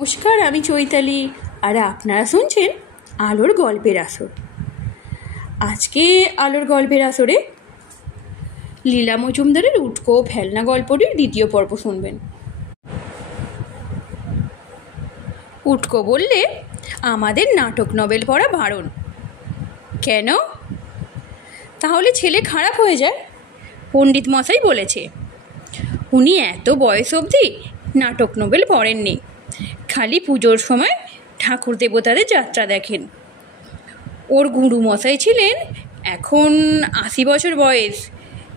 নমস্কার, আমি চৈতালি, আর আপনারা শুনছেন আলোর গল্পের আসর। আজকে আলোর গল্পের আসরে লীলা মজুমদারের উটকো ফেলনা গল্পটির দ্বিতীয় পর্ব শুনবেন। উটকো বললে, আমাদের নাটক নভেল পড়া বারণ। কেন? তাহলে ছেলে খারাপ হয়ে যায়, পণ্ডিত মশাই বলেছে। উনি এত বয়স অবধি নাটক নভেল পড়েননি, খালি পুজোর সময় ঠাকুর দেবতাদের যাত্রা দেখেন। ওর গুরু মশাই ছিলেন, এখন 80 বছর বয়স।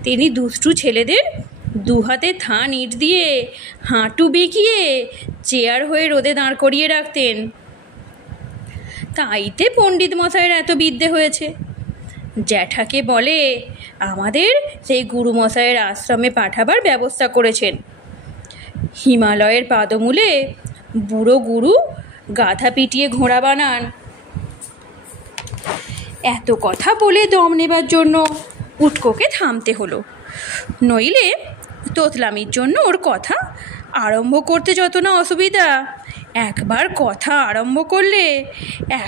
তিনি দুষ্টু ছেলেদের দু হাতে থান ইট দিয়ে হাঁটু বেঁকিয়ে চেয়ার হয়ে রোদে দাঁড় করিয়ে রাখতেন। তাইতে পণ্ডিত মশাইয়ের এত বিদ্যে হয়েছে। জ্যাঠাকে বলে আমাদের সেই গুরু মশাইয়ের আশ্রমে পাঠাবার ব্যবস্থা করেছেন। হিমালয়ের পাদমূলে বুড়ো গুরু গাধা পিটিয়ে ঘোড়া বানান। এত কথা বলে দম নেবার জন্য উটকোকে থামতে হলো, নইলে তোতলামির জন্য ওর কথা আরম্ভ করতে যত না অসুবিধা, একবার কথা আরম্ভ করলে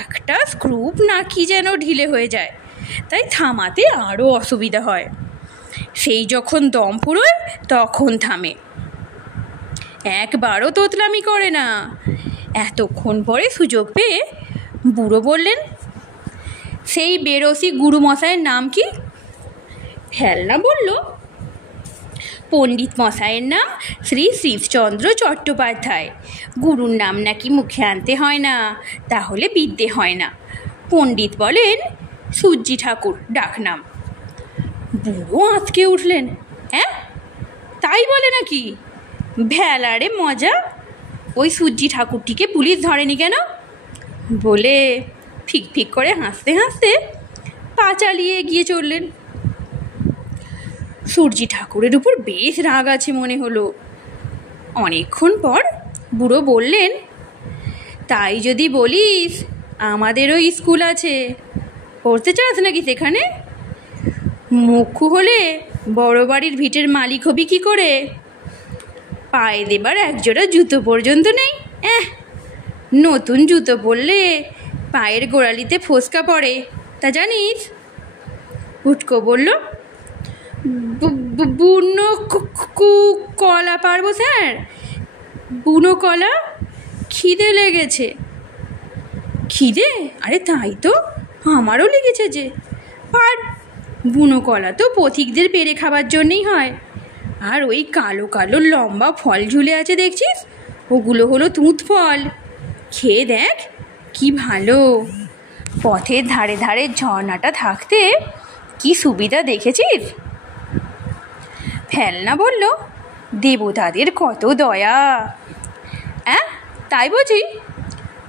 একটা স্ক্রুপ না কি যেন ঢিলে হয়ে যায়, তাই থামাতে আরও অসুবিধা হয়। সেই যখন দম ফুরোয় তখন থামে, একবারও তোতলামি করে না। এতক্ষণ পরে সুযোগ পেয়ে বুড়ো বললেন, সেই বেরসি গুরু মশাইয়ের নাম কি? ফেলনা বলল, পণ্ডিত মশাইয়ের নাম শ্রী শিবচন্দ্র চট্টোপাধ্যায়। গুরুর নাম নাকি মুখে আনতে হয় না, তাহলে বিদ্যে হয় না। পণ্ডিত বলেন সূর্যি ঠাকুর ডাকনাম। বুড়ো আঁতকে উঠলেন, হ্যাঁ তাই বলে নাকি? ভেলারে মজা, ওই সূর্যি ঠাকুরটিকে পুলিশ ধরেনি কেন? বলে ফিক ফিক করে হাসতে হাসতে পা চালিয়ে এগিয়ে চললেন। সূর্যি ঠাকুরের উপর বেশ রাগ আছে মনে হলো। অনেকক্ষণ পর বুড়ো বললেন, তাই যদি বলিস আমাদেরও স্কুল আছে, পড়তে চাস নাকি সেখানে? মুখ্যু হলে বড় বাড়ির ভিটের মালিক হবি কি করে? পায়ে দেবার একজোড়া জুতো পর্যন্ত নেই। নতুন জুতো পরলে পায়ের গোড়ালিতে ফোসকা পড়ে, তা জানিস? উটকো বলল, বুনো কলা পারবো স্যার, বুনো কলা। খিদে লেগেছে। খিদে? আরে তাই তো আমারও লেগেছে যে। আর বুনো কলা তো পথিকদের পেরে খাবার জন্যেই হয়। আর ওই কালো কালো লম্বা ফল ঝুলে আছে দেখছিস, ওগুলো হলো তুঁত ফল। খেয়ে দেখ কি ভালো। পথের ধারে ধারে ঝর্ণাটা থাকতে কি সুবিধা দেখেছিস? ফেলনা বলল, দেবতাদের কত দয়া। তাই বুঝি?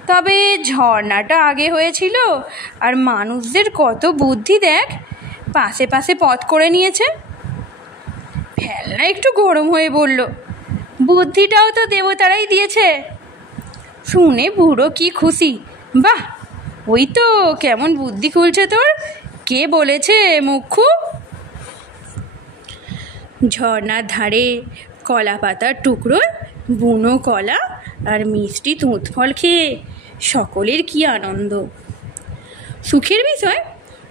তবে ঝর্ণাটা আগে হয়েছিল, আর মানুষদের কত বুদ্ধি দেখ, পাশে পাশে পথ করে নিয়েছে। ফেলনা একটু গরম হয়ে বলল, বুদ্ধিটাও তো দেবতারাই দিয়েছে। শুনে বুড়ো কি খুশি, বাহ ওই তো কেমন বুদ্ধি খুলছে তোর, কে বলেছে মুখ্যু? ঝর্ণার ধারে কলা পাতার টুকরোয় বুনো কলা আর মিষ্টি তুঁত ফল খেয়ে সকলের কি আনন্দ। সুখের বিষয়,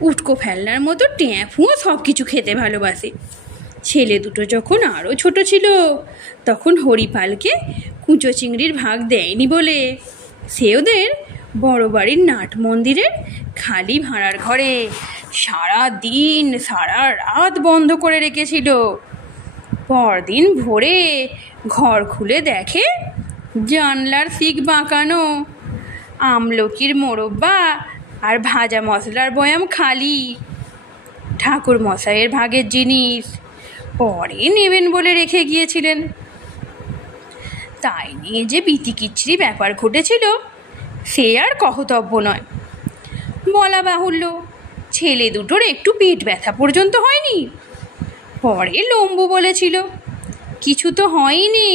উটকো ফেলনার মতো ট্যাঁফুও সব কিছু খেতে ভালোবাসে। ছেলে দুটো যখন আরও ছোট ছিল, তখন হরিপালকে কুঁচো চিংড়ির ভাগ দেয়নি বলে সে ওদের বড় বাড়ির নাট মন্দিরের খালি ভাড়ার ঘরে সারা দিন সারা রাত বন্ধ করে রেখেছিল। পরদিন ভোরে ঘর খুলে দেখে জানলার শিক বাঁকানো, আমলকির মোরব্বা আর ভাজা মশলার বয়াম খালি। ঠাকুর মশাইয়ের ভাগের জিনিস, পরে নেবেন বলে রেখে গিয়েছিলেন। তাই নিয়ে যে বিতিকিচ্ছিরি ব্যাপার ঘটেছিল সে আর কহতব্য নয়। বলা বাহুল্য, ছেলে দুটোর একটু পেট ব্যথা পর্যন্ত হয়নি। পরে লম্বু বলেছিল, কিছু তো হয়নি,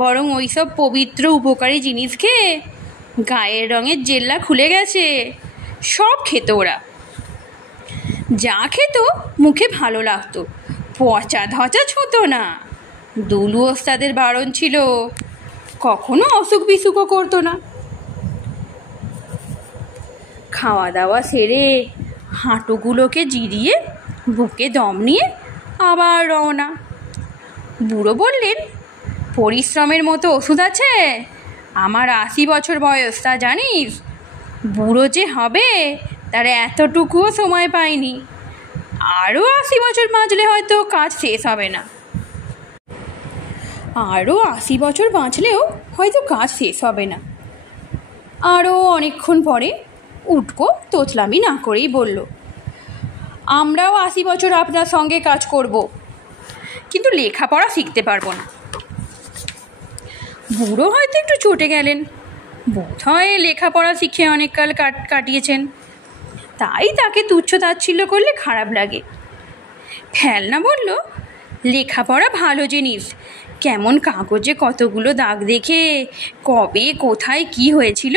বরং ওইসব পবিত্র উপকারী জিনিস খেয়ে গায়ের রঙের জেল্লা খুলে গেছে। সব খেত ওরা, যা খেত মুখে ভালো লাগতো, পচা ধচা ছুঁতো না। দুলু ওস্তাদের বারণ ছিল, কখনো অসুখ বিসুখও করতো না। খাওয়া দাওয়া সেরে হাঁটুগুলোকে জিরিয়ে বুকে দম নিয়ে আবার রওনা। বুড়ো বললেন, পরিশ্রমের মতো ওষুধ আছে? আমার 80 বছর বয়স, তা জানিস? বুড়ো যে হবে তার এতটুকুও সময় পাইনি। আরও 80 বছর বাঁচলে হয়তো কাজ শেষ হবে না। আরও 80 বছর বাঁচলেও হয়তো কাজ শেষ হবে না। আরও অনেকক্ষণ পরে উটকো তোতলামি না করেই বলল, আমরাও 80 বছর আপনার সঙ্গে কাজ করব, কিন্তু লেখাপড়া শিখতে পারবো না। বুড়ো হয়তো একটু চটে গেলেন, বোধ হয় লেখাপড়া শিখে অনেক কাল কাটিয়েছেন, তাই তাকে তুচ্ছ তাচ্ছিল্য করলে খারাপ লাগে। ফেলনা বলল, লেখাপড়া ভালো জিনিস, কেমন কাগজে কতগুলো দাগ দেখে কবে কোথায় কি হয়েছিল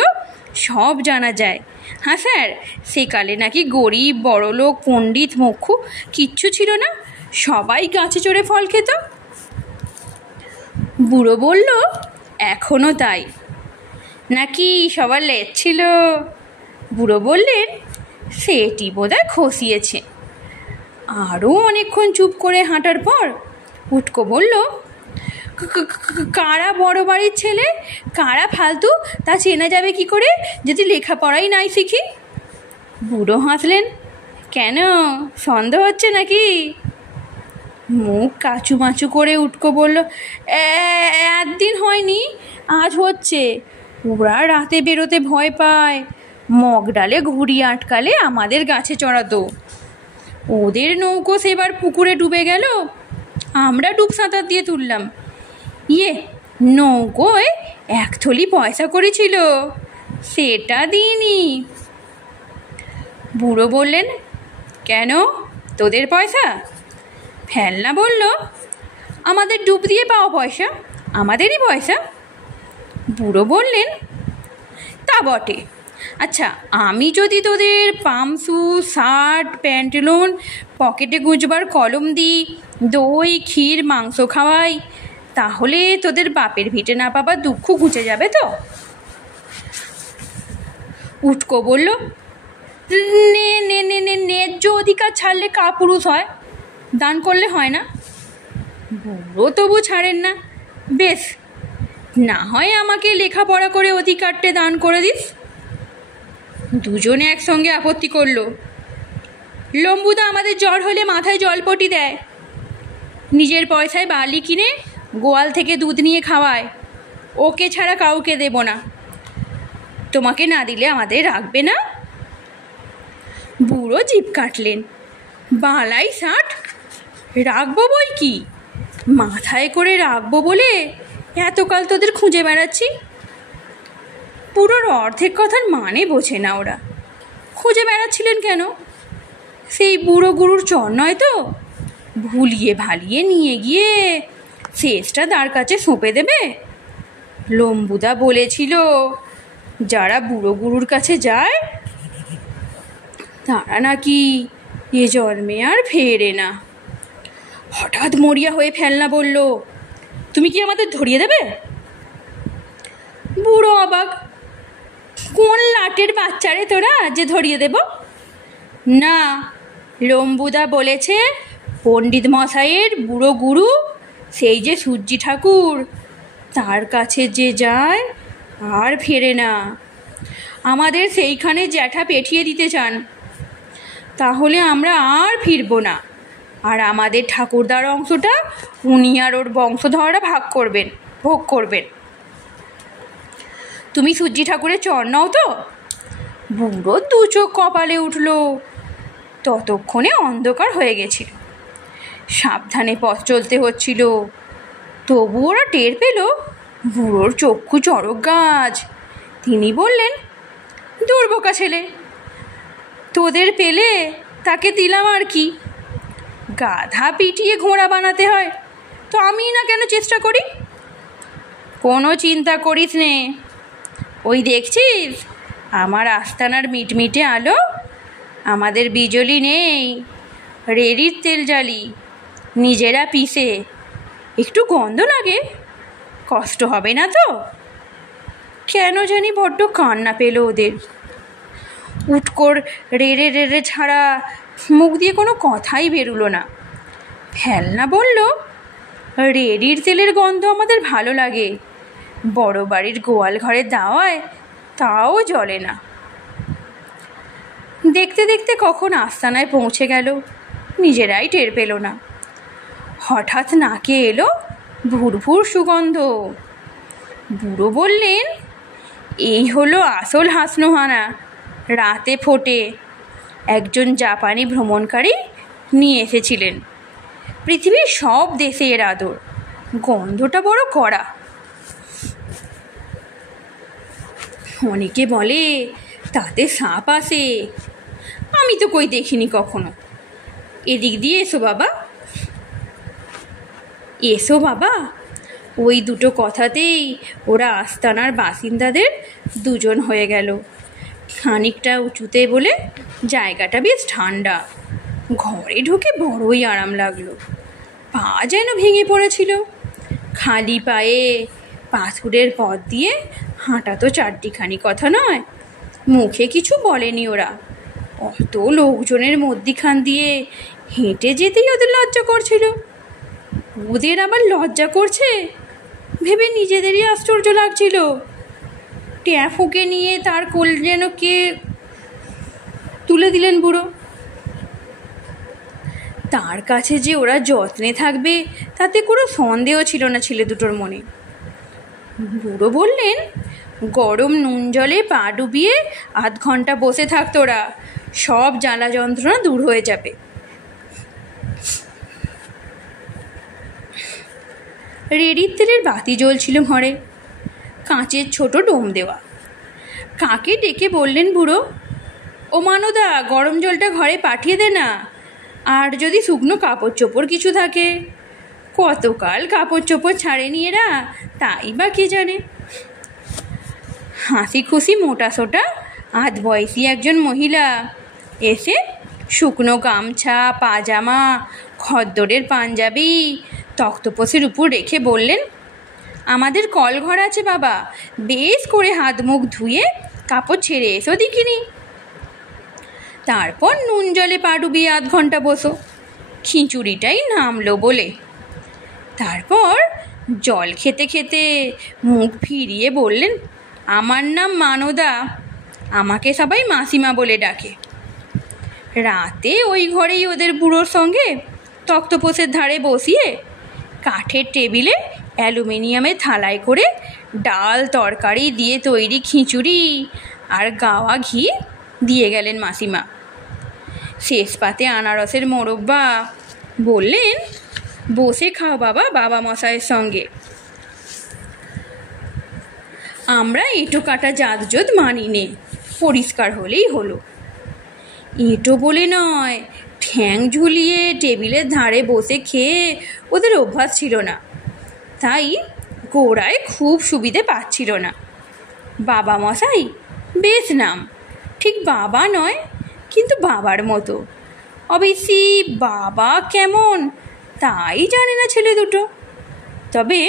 সব জানা যায়। হ্যাঁ স্যার, সেকালে নাকি গরিব বড়লোক পণ্ডিত মুখ্য কিচ্ছু ছিল না, সবাই গাছে চড়ে ফল খেত। বুড়ো বলল, এখনও তাই নাকি? সবার লেজ ছিল? বুড়ো বললেন, সেটি বোধহয় খসিয়েছে। আরও অনেকক্ষণ চুপ করে হাঁটার পর উটকো বলল, কারা বড় বাড়ির ছেলে, কারা ফালতু, তা চেনা যাবে কি করে যদি লেখাপড়াই নাই শিখি? বুড়ো হাসলেন। কেন, সন্দেহ হচ্ছে নাকি? মুখ কাচুমাচু করে উটকো বলল, একদিন হয়নি, আজ হচ্ছে। ওরা রাতে বেরোতে ভয় পায়, মগ ডালে ঘুড়ি আটকালে আমাদের গাছে চড়াতো। ওদের নৌকো সেবার পুকুরে ডুবে গেল, আমরা ডুব সাঁতার দিয়ে তুললাম। নৌকোয় 1 থলি পয়সা করেছিল, সেটা দিইনি। বুড়ো বললেন, কেন, তোদের পয়সা? ফেলনা বলল, আমাদের ডুব দিয়ে পাওয়া পয়সা, আমাদেরই পয়সা। বুড়ো বললেন, তা বটে। আচ্ছা, আমি যদি তোদের পামসু, শার্ট, প্যান্টালুন, পকেটে গুঁজবার কলম দিই, দই, ক্ষীর, মাংস খাওয়াই, তাহলে তোদের বাপের ভিটে না পাবার দুঃখ ঘুচে যাবে তো? উটকো বলল, ন্যায্য অধিকার ছাড়লে কাপুরুষ হয়, দান করলে হয় না। বুড়ো তবু ছাড়েন না। বেশ, না হয় আমাকে লেখাপড়া করে অধিকারটা দান করে দিস। দুজনে একসঙ্গে আপত্তি করল। লম্বুদা আমাদের জ্বর হলে মাথায় জলপটি দেয়, নিজের পয়সায় বার্লি কিনে গোয়াল থেকে দুধ নিয়ে খাওয়ায়, ওকে ছাড়া কাউকে দেব না। তোমাকে না দিলে আমাদের রাখবে না? বুড়ো জিভ কাটলেন। বালাই ষাট, রাখবো বই কি, মাথায় করে রাখবো বলে এতকাল তোদের খুঁজে বেড়াচ্ছি। পুরোর অর্ধেক কথার মানে বোঝে না ওরা। খুঁজে বেড়াচ্ছিলেন কেন? সেই বুড়ো গুরুর চর নয় তো, ভুলিয়ে ভালিয়ে নিয়ে গিয়ে শেষটা তার কাছে সঁপে দেবে? লম্বুদা বলেছিল, যারা বুড়ো গুরুর কাছে যায় তারা নাকি এ জন্মে আর ফেরে না। হঠাৎ মরিয়া হয়ে ফেলনা বলল, তুমি কি আমাদের ধরিয়ে দেবে? বুড়ো অবাক। কোন লাটের বাচ্চারে তোরা যে ধরিয়ে দেব? না, লম্বুদা বলেছে, পণ্ডিত মশাইয়ের বুড়ো গুরু, সেই যে সূর্যি ঠাকুর, তার কাছে যে যায় আর ফেরে না। আমাদের সেইখানে জ্যাঠা পেঠিয়ে দিতে চান, তাহলে আমরা আর ফিরব না। আর আমাদের ঠাকুরদার অংশটা উনি আর ওর বংশধররা ভোগ করবেন। তুমি সূর্যি ঠাকুরের চর নাও তো? বুড়ো 2 চোখ কপালে উঠল। ততক্ষণে অন্ধকার হয়ে গেছিল, সাবধানে পথ চলতে হচ্ছিল। তবু ওরা টের পেল বুড়োর চক্ষু চড়ক গাছ। তিনি বললেন, দুর্বোকা ছেলে, তোদের পেলে তাকে দিলাম আর কি। গাধা পিটিয়ে ঘোড়া বানাতে হয় তো আমি না কেন চেষ্টা করি? কোনো চিন্তা করিস নে, ওই দেখছিস আমার আস্তানার মিটমিটে আলো, আমাদের বিজলি নেই, রেড়ির তেল জ্বালি, নিজেরা পিষে। একটু গন্ধ লাগে, কষ্ট হবে না তো? কেন জানি বড্ড কান্না পেল ওদের। উটকোর রেড়ে রেড়ে ছাড়া মুখ দিয়ে কোনো কথাই বেরুলো না। ফেলনা বলল, রেড়ির তেলের গন্ধ আমাদের ভালো লাগে, বড় বাড়ির গোয়াল ঘরের দাওয়ায় তাও জ্বলে না। দেখতে দেখতে কখন আস্তানায় পৌঁছে গেল নিজেরাই টের পেল না। হঠাৎ নাকে এলো ভুরভুর সুগন্ধ। বুড়ো বললেন, এই হলো আসল হাসনোহানা, রাতে ফোটে। একজন জাপানি ভ্রমণকারী নিয়ে এসেছিলেন। পৃথিবীর সব দেশে এর আদর। গন্ধটা বড় কড়া। অনেকে বলে তাতে সাপ আসে, আমি তো কই দেখিনি কখনো। এদিক দিয়ে এসো বাবা, এসো বাবা। ওই দুটো কথাতেই ওরা আস্তানার বাসিন্দাদের দুজন হয়ে গেল। খানিকটা উঁচুতে বলে জায়গাটা বেশ ঠান্ডা। ঘরে ঢুকে বড়ই আরাম লাগলো। পা যেন ভেঙে পড়েছিল। খালি পায়ে পাথরের পথ দিয়ে হাঁটা তো চারটিখানি কথা নয়। মুখে কিছু বলেনি ওরা। অত লোকজনের মধ্যিখান দিয়ে হেঁটে যেতেই ওদের লজ্জা করছিল। ওদের আবার লজ্জা করছে ভেবে নিজেদেরই আশ্চর্য লাগছিল। ট্যাফুকে নিয়ে তার কোল যেন কে তুলে দিলেন বুড়ো। তার কাছে যে ওরা যত্নে থাকবে তাতে কোনো সন্দেহ ছিল না ছেলে দুটোর মনে। বুড়ো বললেন, গরম নুন জলে পা ডুবিয়ে 8 ঘন্টা বসে থাকতো ওরা, সব জ্বালা যন্ত্রণা দূর হয়ে যাবে। রেড়ির তেলের বাতি জ্বলছিল ঘরে, কাঁচের ছোট ডোম দেওয়া। কাকে ডেকে বললেন বুড়ো, ও মানদা, গরম জলটা ঘরে পাঠিয়ে দে না, আর যদি শুকনো কাপড় চোপড় কিছু থাকে। কতকাল কাপড় চোপড় ছাড়েনি এরা, তাই বা কে জানে। হাসি খুশি মোটা সোটা আধ বয়সী একজন মহিলা এসে শুকনো গামছা, পাজামা, খদ্দরের পাঞ্জাবি তক্তপোষের উপর রেখে বললেন, আমাদের কল ঘর আছে বাবা, বেশ করে হাত মুখ ধুয়ে কাপড় ছেড়ে এসো দেখিনি। তারপর নুন জলে পা ডুবিয়ে 8 ঘন্টা বসো, খিচুড়িটাই নামলো বলে। তারপর জল খেতে খেতে মুখ ফিরিয়ে বললেন, আমার নাম মানদা, আমাকে সবাই মাসিমা বলে ডাকে। রাতে ওই ঘরেই ওদের বুড়োর সঙ্গে তক্তপোষের ধারে বসিয়ে কাঠের টেবিলে অ্যালুমিনিয়ামের থালায় করে ডাল তরকারি দিয়ে তৈরি খিচুড়ি আর গাওয়া ঘি দিয়ে গেলেন মাসিমা। শেষ পাতে আনারসের মোরব্বা। বললেন, বসে খাও বাবা, বাবা মশাইয়ের সঙ্গে। আমরা এঁটো কাটা জাতজোত মানি নে, পরিষ্কার হলেই হলো। এঁটো বলে নয়, ঠ্যাং ঝুলিয়ে টেবিলের ধারে বসে খেয়ে ওদের অভ্যাস ছিল না, তাই গোড়ায় খুব সুবিধে পাচ্ছিল না। বাবা মশাই বেশ নাম, ঠিক বাবা নয়, কিন্তু বাবার মতো। অবশ্যই বাবা কেমন তাই জানে না ছেলে দুটো। তবে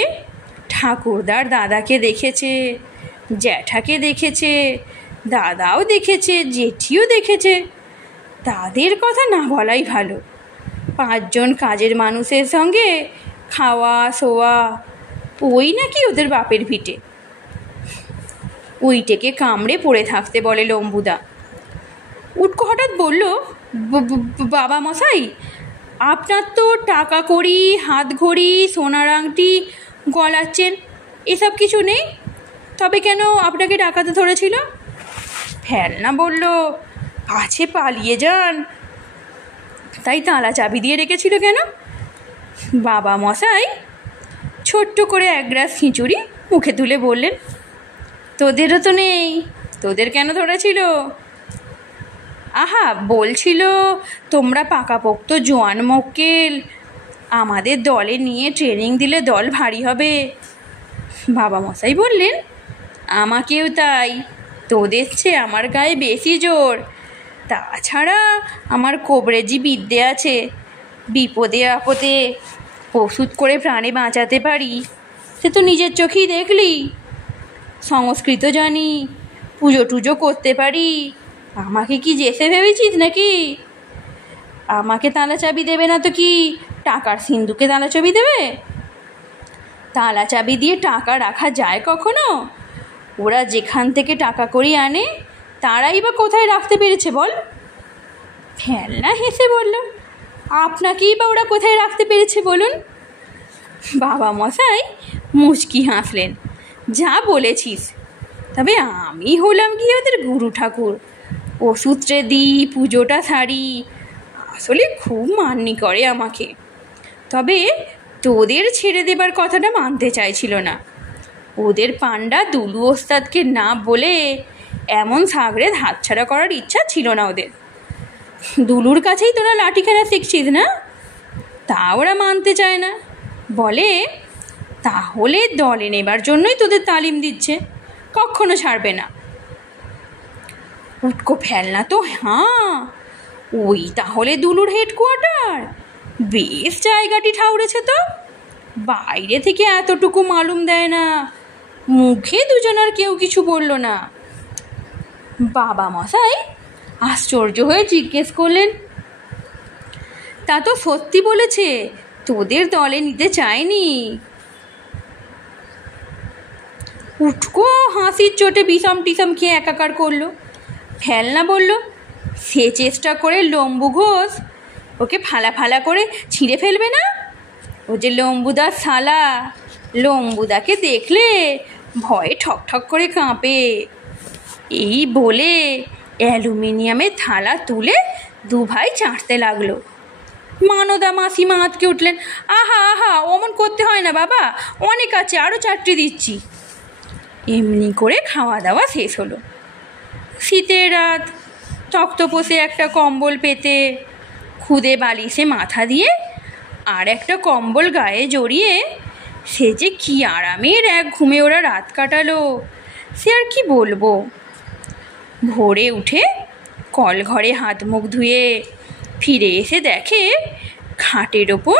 ঠাকুরদার দাদাকে দেখেছে, জ্যাঠাকে দেখেছে, দাদাও দেখেছে, জেঠিও দেখেছে। তাদের কথা না বলাই ভালো। 5 জন কাজের মানুষের সঙ্গে খাওয়া শোয়া, ওই নাকি ওদের বাপের ভিটে। ওইটাকে কামড়ে পড়ে থাকতে বলে লম্বুদা। উটকো হঠাৎ বলল, বাবা মশাই, আপনার তো টাকা কড়ি, হাত ঘড়ি, সোনার আংটি, গলার চেন এসব কিছু নেই, তবে কেন আপনাকে ডাকাতে ধরেছিল? ফেলনা বলল, আছে, পালিয়ে যান, তাই তালা চাবি দিয়ে রেখেছিল কেন? বাবা মশাই ছোট্ট করে 1 গ্লাস খিচুড়ি মুখে তুলে বললেন, তোদেরও তো নেই, তোদের কেন ধরেছিল? আহা, বলছিল তোমরা পাকাপোক্ত জোয়ান মক্কেল, আমাদের দলে নিয়ে ট্রেনিং দিলে দল ভারী হবে। বাবা মশাই বললেন, আমাকেও তাই, তোদের চেয়ে আমার গায়ে বেশি জোর। তাছাড়া আমার কবরেজি বিদ্যে আছে, বিপদে আপদে ওষুধ করে প্রাণে বাঁচাতে পারি, সে তো নিজের চোখেই দেখলি, সংস্কৃত জানি, পুজো টুজো করতে পারি, আমাকে কি যেতে ভেবেছিস নাকি? আমাকে তালা চাবি দেবে না তো কি টাকার সিন্ধুকে তালা চাবি দেবে? তালা চাবি দিয়ে টাকা রাখা যায় কখনো? ওরা যেখান থেকে টাকা করি আনে তারাই বা কোথায় রাখতে পেরেছে বল? ফেলনা হেসে বলল, আপনাকেই বা ওরা কোথায় রাখতে পেরেছে বলুন? বাবা মশাই মুচকি হাসলেন, যা বলেছিস, তবে আমি হলাম কি ওদের গুরু ঠাকুর, ওষুধে দিই, পুজোটা সারি, আসলে খুব মান্নি করে আমাকে। তবে তোদের ছেড়ে দেবার কথাটা মানতে চাইছিল না। ওদের পান্ডা দুলু ওস্তাদকে না বলে এমন সাগরে হাতছাড়া করার ইচ্ছা ছিল না ওদের। দুলুর কাছেই তোরা লাঠি খেলা শিখছিস না? তা ওরা মানতে চায় না, বলে তাহলে দলে নেবার জন্যই তোদের তালিম দিচ্ছে, কখনো ছাড়বে না। উটকো ফেলনা তো হ্যাঁ, ওই তাহলে দুলুর হেডকোয়ার্টার, বেশ জায়গাটি ঠাউরেছে তো। বাইরে থেকে এতটুকু মালুম দেয় না, মুখে দুজনার কেউ কিছু বলল না। বাবা মশাই আশ্চর্য হয়ে জিজ্ঞেস করলেন, তা তো সত্যি বলেছে, তোদের দলে নিতে চায়নি? উটকো হাসির চোটে বিষম টিসম খেয়ে একাকার করলো। ফেলনা বলল, সে চেষ্টা করে লম্বু ঘোষ ওকে ফালা ফালা করে ছিঁড়ে ফেলবে না? ও যে লম্বুদার শালা, লম্বুদাকে দেখলে ভয়ে ঠক ঠক করে কাঁপে। এই বলে অ্যালুমিনিয়ামের থালা তুলে দু ভাই চাটতে লাগলো। মানদা মাসিমা আঁতকে উঠলেন, আহা আহা, অমন করতে হয় না বাবা, অনেক আছে, আরও চারটে দিচ্ছি। এমনি করে খাওয়া দাওয়া শেষ হলো। শীতের রাত, তক্তপোষে একটা কম্বল পেতে, খুদে বালিশে মাথা দিয়ে আর একটা কম্বল গায়ে জড়িয়ে সে যে কি আরামের এক ঘুমে ওরা রাত কাটালো, সে আর কি বলবো। ভোরে উঠে কলঘরে হাত মুখ ধুয়ে ফিরে এসে দেখে খাটের ওপর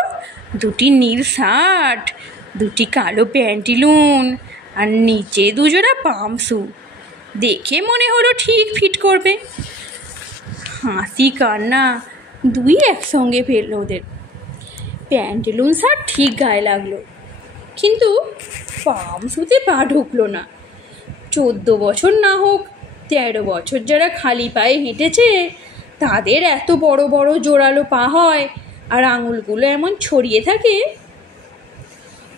দুটি নীল শার্ট, দুটি কালো প্যান্টিলুন আর নিচে দুজোড়া পামসু। দেখে মনে হলো ঠিক ফিট করবে। হাসি কান্না দুই একসঙ্গে ফেলল ওদের। প্যান্টিলুন শার্ট ঠিক গায়ে লাগলো, কিন্তু পামসুতে পা ঢুকলো না। 14 বছর না হোক 13 বছর যারা খালি পায়ে হেঁটেছে তাদের এত বড় বড় জোরালো পা হয় আর আঙুলগুলো এমন ছড়িয়ে থাকে।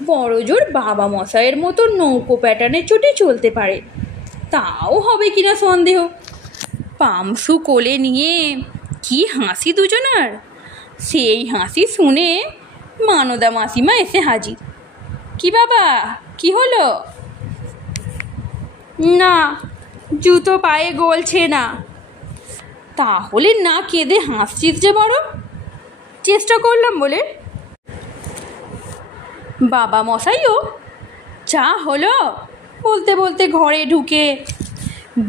বড় জোর বাবা মশাইয়ের মতো নৌকো প্যাটার্নের চোটে চলতে পারে, তাও হবে কিনা সন্দেহ। পামসু কোলে নিয়ে কি হাসি দুজনার! সেই হাসি শুনে মানদা মাসিমা এসে হাজির। কি বাবা, কি হলো? না, জুতো পায়ে গলছে না। তাহলে না কেঁদে হাসছিস যে বড়? চেষ্টা করলাম বলে। বাবা মশাইও চা হলো বলতে বলতে ঘরে ঢুকে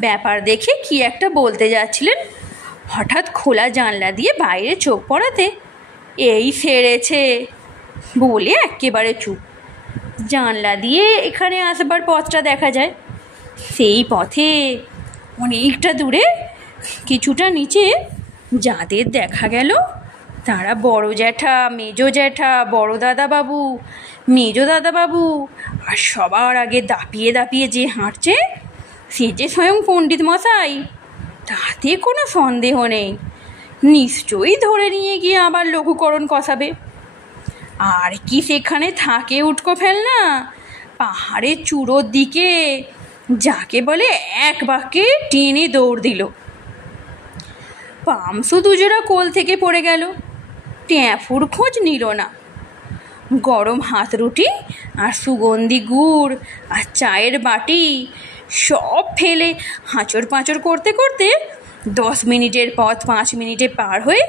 ব্যাপার দেখে কি একটা বলতে যাচ্ছিলেন, হঠাৎ খোলা জানলা দিয়ে বাইরে চোখ পড়াতে এই সেরেছে বলে একেবারে চুপ। জানলা দিয়ে এখানে আসবার পথটা দেখা যায়। সেই পথে অনেকটা দূরে কিছুটা নিচে যাদের দেখা গেল তারা বড় জ্যাঠা, মেজো জ্যাঠা, বড় দাদাবাবু, মেজো দাদাবাবু, আর সবার আগে দাপিয়ে দাপিয়ে যে হাঁটছে সে যে স্বয়ং পণ্ডিত মশাই, তাতে কোনো সন্দেহ নেই। নিশ্চয়ই ধরে নিয়ে গিয়ে আবার লঘুকরণ কষাবে। আর কি সেখানে থাকে উটকো ফেলনা, পাহাড়ের চূড়োর দিকে যাকে বলে এক বাক্যে টেনে দৌড় দিল। পামসু দুজোড়া কোল থেকে পড়ে গেল, ট্যাঁফুর খোঁজ নিল না। গরম হাত রুটি আর সুগন্ধি গুড় আর চায়ের বাটি সব ফেলে হাঁচড় পাঁচড় করতে করতে 10 মিনিটের পথ 5 মিনিটে পার হয়ে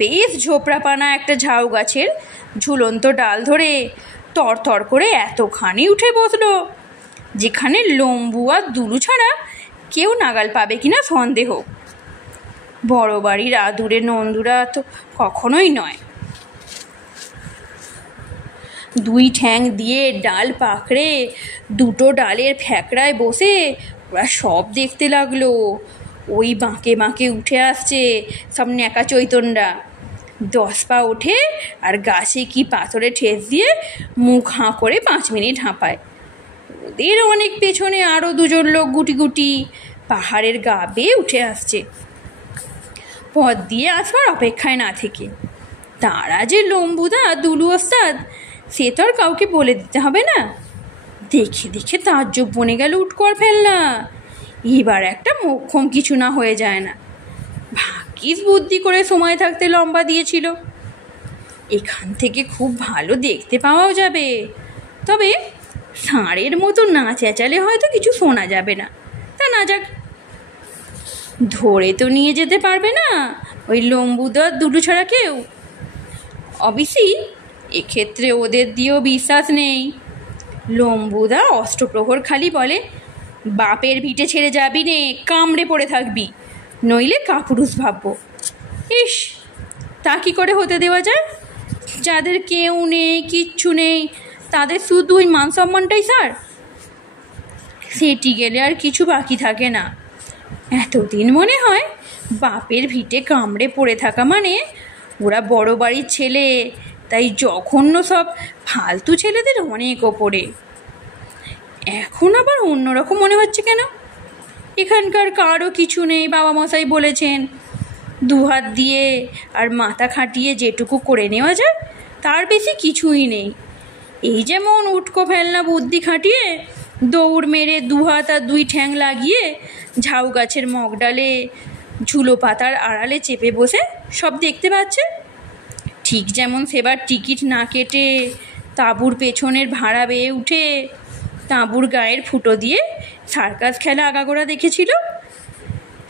বেশ ঝোপড়াপানা একটা ঝাউ গাছের ঝুলন্ত ডাল ধরে তরতর করে এতখানি উঠে বসলো যেখানে লম্বু আর দুলু ছাড়া কেউ নাগাল পাবে কিনা সন্দেহ। বড় বাড়ির আদুরে নন্দুরা তো কখনোই নয়। দুই ঠ্যাং দিয়ে ডাল পাকড়ে দুটো ডালের ফ্যাকড়ায় বসে ওরা সব দেখতে লাগলো। ওই বাঁকে বাঁকে উঠে আসছে সব ন্যাকা চৈতন্যরা। 10 পা ওঠে আর গাছে কি পাথরে ঠেস দিয়ে মুখ হাঁ করে 5 মিনিট হাঁপায়। ওদের অনেক পেছনে আরও 2জন লোক গুটি গুটি পাহাড়ের গা বেয়ে উঠে আসছে, পথ দিয়ে আসবার অপেক্ষায় না থেকে। তারা যে লম্বুদা দুলু ওস্তাদ সে তো আর কাউকে বলে দিতে হবে না। দেখে দেখে তাজ্জব বনে গেল উটকো ফেলনা। এবার একটা মোক্ষম কিছু না হয়ে যায় না। ভাগ্যিস বুদ্ধি করে সময় থাকতে লম্বা দিয়েছিল। এখান থেকে খুব ভালো দেখতে পাওয়াও যাবে, তবে ষাঁড়ের মতো না চেঁচালে হয়তো কিছু শোনা যাবে না। তা না যাক, ধরে তো নিয়ে যেতে পারবে না ওই লম্বুদা দুলু ছাড়া কেউ। অবশ্যই এক্ষেত্রে ওদের দিয়েও বিশ্বাস নেই। লম্বুদা অষ্টপ্রহর খালি বলে, বাপের ভিটে ছেড়ে যাবি নে, কামড়ে পড়ে থাকবি, নইলে কাপুরুষ ভাববো। ইস, তা কি করে হতে দেওয়া যায়? যাদের কেউ নেই, কিচ্ছু নেই, তাদের শুধু ওই মান সম্মানটাই স্যার। সেটি গেলে আর কিছু বাকি থাকে না। এতদিন মনে হয় বাপের ভিটে কামড়ে পড়ে থাকা মানে ওরা বড় বাড়ির ছেলে, তাই জঘন্য সব ফালতু ছেলেদের অনেক ওপরে। এখন আবার অন্যরকম মনে হচ্ছে কেন? এখানকার কারও কিছু নেই, বাবা মশাই বলেছেন। 2 হাত দিয়ে আর মাথা খাটিয়ে যেটুকু করে নেওয়া যায় তার বেশি কিছুই নেই। এই যেমন উটকো ফেলনা বুদ্ধি খাটিয়ে দৌড় মেরে 2 হাত আর 2 ঠ্যাং লাগিয়ে ঝাউ গাছের মগডালে ঝুলো পাতার আড়ালে চেপে বসে সব দেখতে পাচ্ছে, ঠিক যেমন সেবার টিকিট না কেটে তাঁবুর পেছনের ভাড়া বেয়ে উঠে তাঁবুর গায়ের ফুটো দিয়ে সার্কাস খেলা আগাগোড়া দেখেছিল।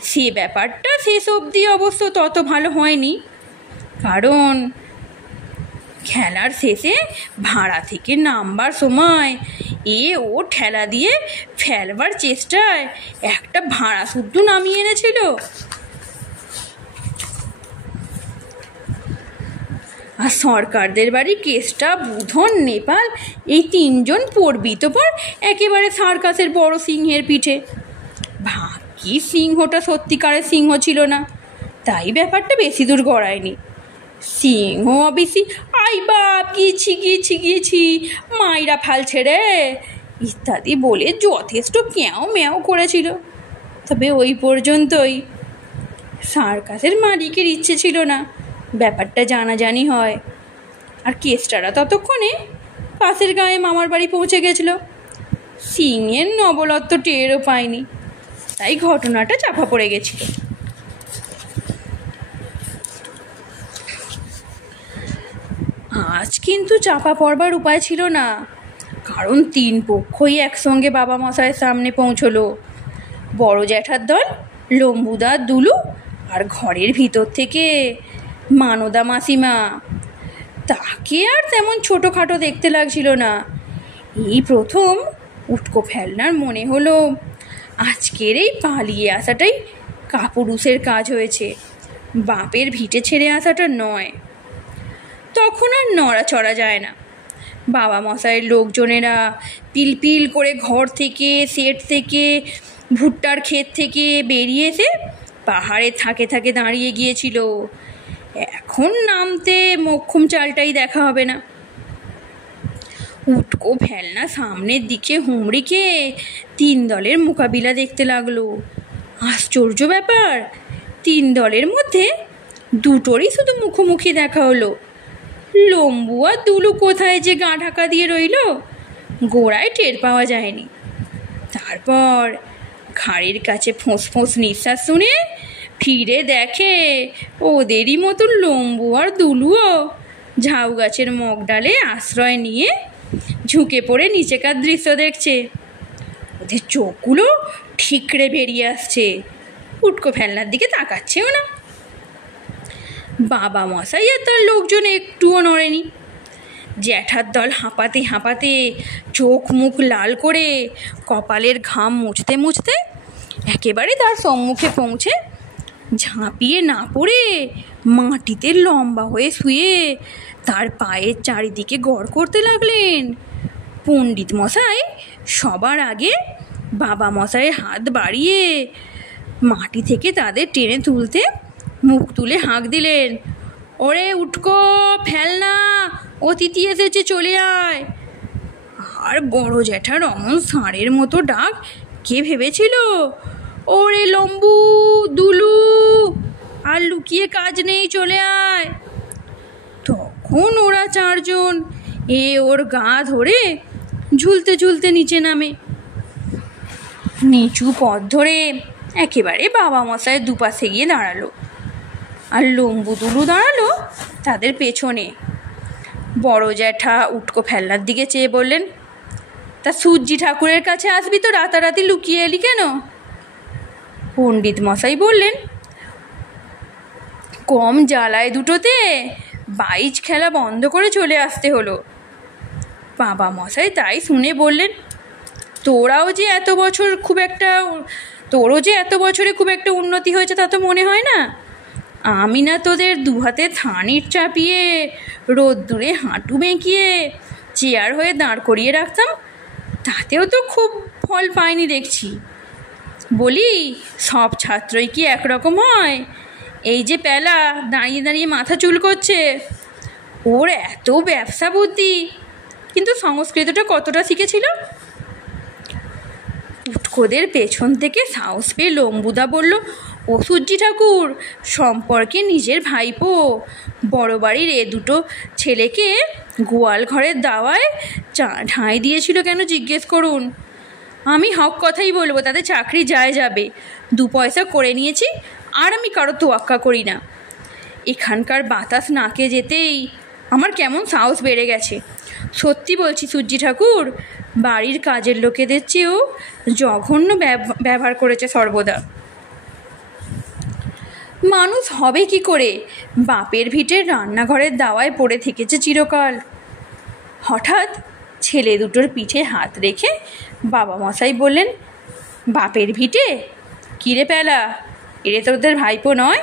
সে ব্যাপারটা শেষ অবধি অবশ্য তত ভালো হয়নি, কারণ খেলার শেষে ভাড়া থেকে নামবার সময় ও ঠেলা দিয়ে ফেলবার চেষ্টায় একটা ভাড়া শুদ্ধ নামিয়ে এনেছিল। আর সরকারদের বাড়ি কেসটা বুধন নেপাল এই 3 জন পড়বি তো পর একেবারে সার্কাসের বড় সিংহের পিঠে। ভাগ্যি সিংহটা সত্যিকারের সিংহ ছিল না, তাই ব্যাপারটা বেশি দূর গড়ায়নি। সিংহ অবশ্যই আই বাপ গিয়েছি গিয়েছি গিয়েছি মাইরা ফালছে রে ইত্যাদি বলে যথেষ্ট ক্যাও ম্যাও করেছিল, তবে ওই পর্যন্তই। সার্কাসের মালিকের ইচ্ছে ছিল না ব্যাপারটা জানাজানি হয়, আর কেষ্টারা ততক্ষণে পাশের গায়ে মামার বাড়ি পৌঁছে গেছিল। সিংহের নবলত্ব টেরও পায়নি, তাই ঘটনাটা চাপা পড়ে গেছিল। আজ কিন্তু চাপা পড়বার উপায় ছিল না, কারণ 3 পক্ষই একসঙ্গে বাবা মশাইয়ের সামনে পৌঁছলো। বড় জ্যাঠার দল, লম্বুদা দুলু, আর ঘরের ভিতর থেকে মানদা মাসিমা। তাকে আর তেমন ছোটোখাটো দেখতে লাগছিল না। এই প্রথম উটকো ফেলনার মনে হলো আজকের এই পালিয়ে আসাটাই কাপুরুষের কাজ হয়েছে, বাপের ভিটে ছেড়ে আসাটা নয়। তখন আর নড়াচড়া যায় না। বাবা মশাইয়ের লোকজনেরা পিলপিল করে ঘর থেকে, সেট থেকে, ভুট্টার ক্ষেত থেকে বেরিয়ে এসে পাহাড়ে থাকে থাকে দাঁড়িয়ে গিয়েছিল। এখন নামতে মোক্ষম চালটাই দেখা হবে না। উটকো ফেলনা সামনের দিকে হুমড়ি খেয়ে 3 দলের মোকাবিলা দেখতে লাগলো। আশ্চর্য ব্যাপার, 3 দলের মধ্যে দুটোরই শুধু মুখোমুখি দেখা হলো। লম্বু আর দুলু কোথায় যে গা ঢাকা দিয়ে রইল গোড়ায় টের পাওয়া যায়নি। তারপর ঘাড়ির কাছে ফোঁস ফোঁস নিঃশ্বাস শুনে ফিরে দেখে ওদেরই মতো লম্বু আর দুলুও ঝাউ গাছের মগডালে আশ্রয় নিয়ে ঝুঁকে পড়ে নিচেকার দৃশ্য দেখছে। ওদের চোখগুলো ঠিকরে বেরিয়ে আসছে, উটকো ফেলনার দিকে তাকাচ্ছেও না। বাবা মশাই আর তার লোকজন একটুও নড়েনি। জ্যাঠার দল হাঁপাতে হাঁপাতে চোখ মুখ লাল করে কপালের ঘাম মুছতে মুছতে একেবারে তার সম্মুখে পৌঁছে ঝাঁপিয়ে না পড়ে মাটিতে লম্বা হয়ে শুয়ে তার পায়ের চারিদিকে গড় করতে লাগলেন। পণ্ডিত মশাই সবার আগে বাবা মশাইয়ের হাত বাড়িয়ে মাটি থেকে তাদের টেনে তুলতে মুখ তুলে হাঁক দিলেন, ওরে উঠকো, ফেলনা, অতিথি এসেছে, চলে আয়। আর বড় জ্যাঠার অমন ষাঁড়ের মতো ডাক কে ভেবেছিল? ওরে লম্বু, দুলু, আর লুকিয়ে কাজ নেই, চলে আয়। তখন ওরা চারজন ওর গা ধরে ঝুলতে ঝুলতে নিচে নামে। নিচু পথ ধরে একেবারে বাবা মশাইয়ের দুপাশে গিয়ে দাঁড়ালো, আর লম্বু দুলু দাঁড়ালো তাদের পেছনে। বড় জ্যাঠা উটকো ফেলনার দিকে চেয়ে বললেন, তা সূর্যি ঠাকুরের কাছে আসবি তো রাতারাতি লুকিয়ে এলি কেন? পণ্ডিত মশাই বললেন, কম জ্বালায় দুটোতে বাইচ খেলা বন্ধ করে চলে আসতে হলো। বাবা মশাই তাই শুনে বললেন, তোরও যে এত বছরে খুব একটা উন্নতি হয়েছে তা তো মনে হয় না। আমি না তোদের দুহাতে থানির চাপিয়ে রোদ্দুরে হাঁটু বেঁকিয়ে চেয়ার হয়ে দাঁড় করিয়ে রাখতাম, তাতেও তো খুব ফল পায়নি দেখছি। বলি, সব ছাত্রই কি একরকম হয়? এই যে প্যালা দাঁড়িয়ে দাঁড়িয়ে মাথা চুল করছে, ওর এত ব্যবসা বুদ্ধি, কিন্তু সংস্কৃতটা কতটা শিখেছিল? উটকোদের পেছন থেকে সাহস পেয়ে লম্বুদা বলল, ও সূর্যি ঠাকুর সম্পর্কে নিজের ভাইপো, বড় বাড়ির দুটো ছেলেকে গোয়াল ঘরের দাওয়ায় ঠাঁই দিয়েছিল কেন জিজ্ঞেস করুন। আমি হক কথাই বলবো, তাতে চাকরি যাবে। 2 পয়সা করে নিয়েছি, আর আমি কারো তোয়াক্কা করি না। এখানকার বাতাস নাকে যেতেই আমার কেমন সাহস বেড়ে গেছে। সত্যি বলছি সূর্যি ঠাকুর, বাড়ির কাজের লোকেদের চেয়েও জঘন্য ব্যবহার করেছে সর্বদা। মানুষ হবে কি করে? বাপের ভিটের রান্নাঘরের দাওয়ায় পড়ে থেকেছে চিরকাল। হঠাৎ ছেলে দুটোর পিঠে হাত রেখে বাবা মশাই বললেন, বাপের ভিটে? কিরে প্যালা, এরে তোদের ভাইপো নয়?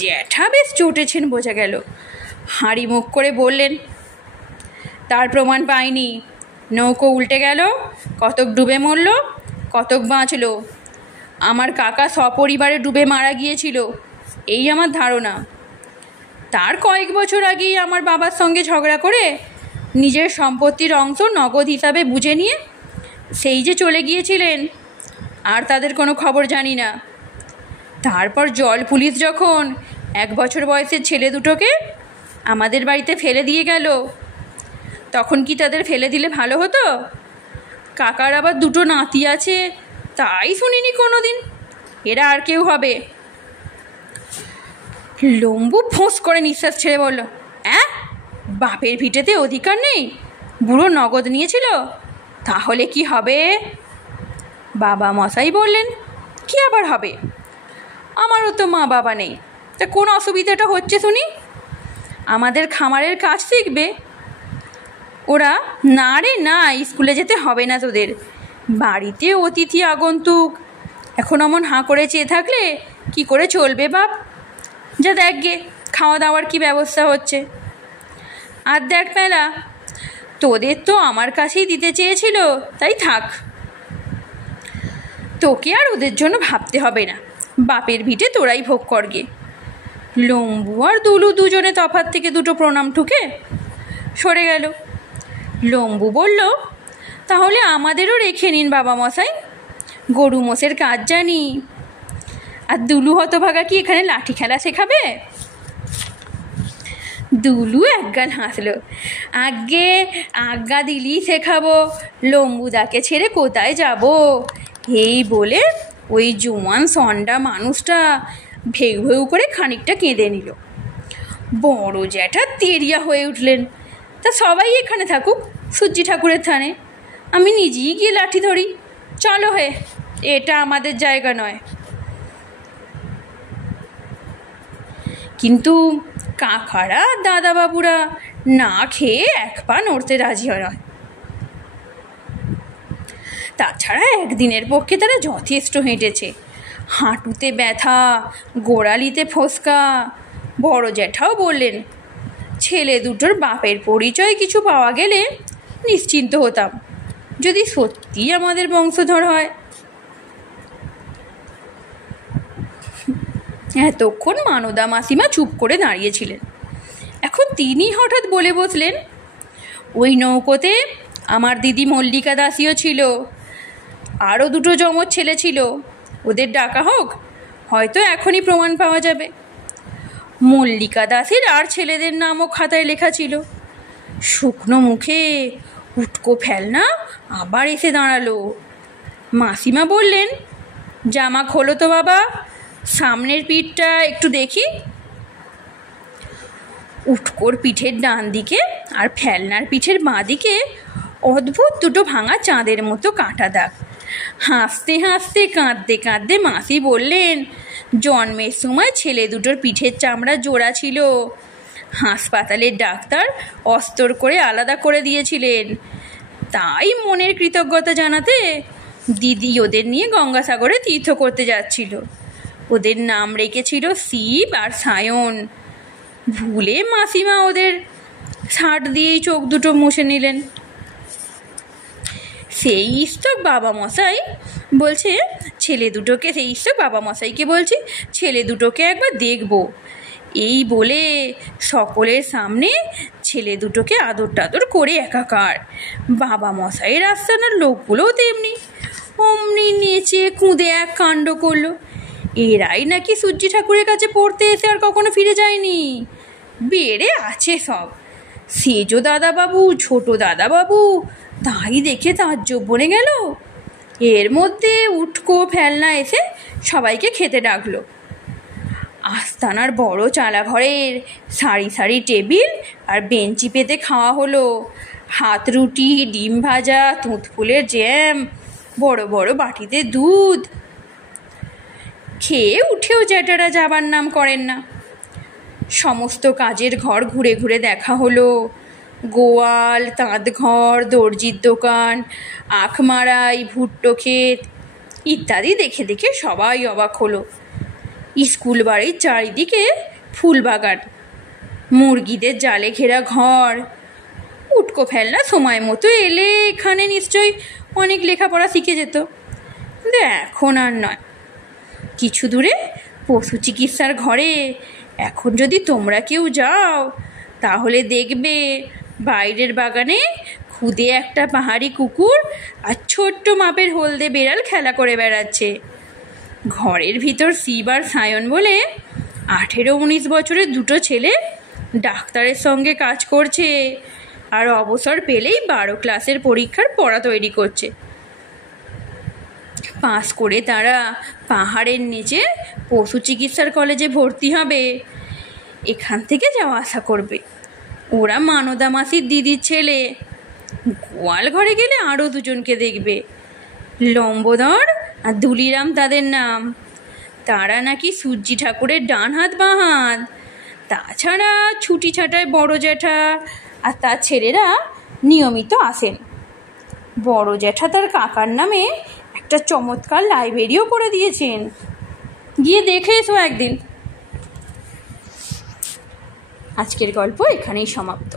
জ্যাঠা বেশ চটেছেন বোঝা গেল। হাঁড়ি মুখ করে বললেন, তার প্রমাণ পাইনি। নৌকো উল্টে গেল, কতক ডুবে মরল, কতক বাঁচল। আমার কাকা সপরিবারে ডুবে মারা গিয়েছিল, এই আমার ধারণা। তার কয়েক বছর আগেই আমার বাবার সঙ্গে ঝগড়া করে নিজের সম্পত্তির অংশ নগদ হিসাবে বুঝে নিয়ে সেই যে চলে গিয়েছিলেন, আর তাদের কোনো খবর জানি না। তারপর জল পুলিশ যখন 1 বছর বয়সের ছেলে দুটোকে আমাদের বাড়িতে ফেলে দিয়ে গেল, তখন কি তাদের ফেলে দিলে ভালো হতো? কাকার আবার 2টো নাতি আছে, তাই শুনিনি কোনো দিন। এরা আর কেউ হবে? লম্বু ফোঁস করে নিঃশ্বাস ছেড়ে বলল, বাপের ভিটেতে অধিকার নেই? বুড়ো নগদ নিয়েছিল, তাহলে কি হবে? বাবা মশাই বললেন, কি আবার হবে? আমারও তো মা বাবা নেই, তা কোন অসুবিধাটা হচ্ছে শুনি? আমাদের খামারের কাজ শিখবে ওরা। না রে না, স্কুলে যেতে হবে না তোদের। বাড়িতে অতিথি আগন্তুক এখন অমন হাঁ করে চেয়ে থাকলে কি করে চলবে বাপ? যা দেখ গে খাওয়া দাওয়ার কি ব্যবস্থা হচ্ছে। আর দেখ পেলা, তোদের তো আমার কাছেই দিতে চেয়েছিল, তাই থাক। তোকে আর ওদের জন্য ভাবতে হবে না, বাপের ভিটে তোরাই ভোগ করগে। লম্বু আর দুলু দুজনে তফাৎ থেকে 2টো প্রণাম ঠুকে সরে গেল। লম্বু বলল, তাহলে আমাদেরও রেখে নিন বাবা মশাই, গরু মোষের কাজ জানি। আর দুলু হতভাগা কি এখানে লাঠি খেলা শেখাবে? দুলু একগাল হাসলো, আজ্ঞা দিলেই শেখাবো, লম্বুদাকে ছেড়ে কোথায় যাব? এই বলে ওই জোয়ান সন্ডা মানুষটা ভেউ ভেউ করে খানিকটা কেঁদে নিল। বড় জ্যাঠা তেরিয়া হয়ে উঠলেন, তা সবাই এখানে থাকুক সূর্যি ঠাকুরের থানে, আমি নিজেই গিয়ে লাঠি ধরি। চলো হে, এটা আমাদের জায়গা নয়। কিন্তু কাকারা দাদাবাবুরা না খেয়ে 1 পা নড়তে রাজি নয়। তাছাড়া একদিনের পক্ষে তারা যথেষ্ট হেঁটেছে। হাঁটুতে ব্যথা, গোড়ালিতে ফোসকা। বড় জ্যাঠাও বললেন, ছেলে দুটোর বাপের পরিচয় কিছু পাওয়া গেলে নিশ্চিন্ত হতাম, যদি সত্যি আমাদের বংশধর হয়। এতক্ষণ মানদা মাসিমা চুপ করে দাঁড়িয়েছিলেন। এখন তিনি হঠাৎ বলে বসলেন, ওই নৌকোতে আমার দিদি মল্লিকা দাসীও ছিল, আরও দুটো যমজ ছেলে ছিল, ওদের ডাকা হোক, হয়তো এখনই প্রমাণ পাওয়া যাবে। মল্লিকা দাসের আর ছেলেদের নামও খাতায় লেখা ছিল। শুকনো মুখে উটকো ফেলনা আবার এসে দাঁড়ালো। মাসিমা বললেন, জামা খোলো তো বাবা, সামনের পিঠটা একটু দেখি। উটকোর পিঠের ডান দিকে আর ফেলনার পিঠের বাঁ দিকে অদ্ভুত দুটো ভাঙা চাঁদের মতো কাটা দাগ। হাসতে হাসতে কাঁদতে কাঁদতে মাসি বললেন, জন্মের সময় ছেলে দুটোর পিঠের চামড়া জোড়া ছিল, হাসপাতালের ডাক্তার অস্তর করে আলাদা করে দিয়েছিলেন। তাই মনের কৃতজ্ঞতা জানাতে দিদি ওদের নিয়ে গঙ্গাসাগরে তীর্থ করতে যাচ্ছিল। ওদের নাম রেখেছিল শিব আর সায়ন। ভুলে মাসিমা ওদের ছাট দিয়েই চোখ দুটো মুছে নিলেন। সেই ইস্তক বাবা মশাই বলছে ছেলে দুটোকে, সেই ইস্তক বাবা মশাইকে বলছি ছেলে দুটোকে একবার দেখব, এই বলে সকলের সামনে ছেলে দুটোকে আদর টাদর করে একাকার। বাবা মশাইয়ের আস্তানার লোকগুলোও তেমনি, অমনি নেচে কুঁদে এক কাণ্ড করলো। এরাই নাকি সূর্যি ঠাকুরের কাছে পড়তে এসে আর কখনো ফিরে যায়নি, বেড়ে আছে সব। সেজো দাদাবাবু, ছোট দাদাবাবু, তাই দেখে তাজ্জব বনে গেল। এর মধ্যে উটকো ফেলনা এসে সবাইকে খেতে ডাকলো। আস্তানার বড় চালা ঘরের সারি সারি টেবিল আর বেঞ্চি পেতে খাওয়া হলো। হাত রুটি, ডিম ভাজা, তুঁতফুলের জ্যাম, বড় বড় বাটিতে দুধ। খেয়ে উঠেও জ্যাঠারা যাবার নাম করেন না। সমস্ত কাজের ঘর ঘুরে ঘুরে দেখা হলো। গোয়াল, তাঁত ঘর, দর্জির দোকান, আখমারাই, ভুট্টো ক্ষেত ইত্যাদি দেখে দেখে সবাই অবাক হলো। স্কুল বাড়ির চারিদিকে ফুল বাগান, মুরগিদের জালে ঘেরা ঘর। উটকো ফেলনা সময় মতো এলে এখানে নিশ্চয়ই অনেক লেখাপড়া শিখে যেত, কিন্তু এখন আর নয়। কিছু দূরে পশু চিকিৎসার ঘরে এখন যদি তোমরা কেউ যাও তাহলে দেখবে বাইরের বাগানে খুদে একটা পাহাড়ি কুকুর আর ছোট্ট মাপের হলদে বেড়াল খেলা করে বেড়াচ্ছে। ঘরের ভিতর শিব আর সায়ন বলে 18-19 বছরের দুটো ছেলে ডাক্তারের সঙ্গে কাজ করছে, আর অবসর পেলেই 12 ক্লাসের পরীক্ষার পড়া তৈরি করছে। পাস করে তারা পাহাড়ের নিচে পশু চিকিৎসার কলেজে ভর্তি হবে, এখান থেকে যাওয়া আসা করবে। ওরা মানদা মাসির দিদির ছেলে। গোয়াল ঘরে গেলে আরও দুজনকে দেখবে, লম্বোদর আর দুলিরাম তাদের নাম। তারা নাকি সূর্যি ঠাকুরের ডান হাত বাঁ হাত। তাছাড়া ছুটি ছাটায় বড় জ্যাঠা আর তার ছেলেরা নিয়মিত আসেন। বড় জ্যাঠা তার কাকার নামে একটা চমৎকার লাইব্রেরিও করে দিয়েছেন, গিয়ে দেখে এসো একদিন। আজকের গল্প এখানেই সমাপ্ত।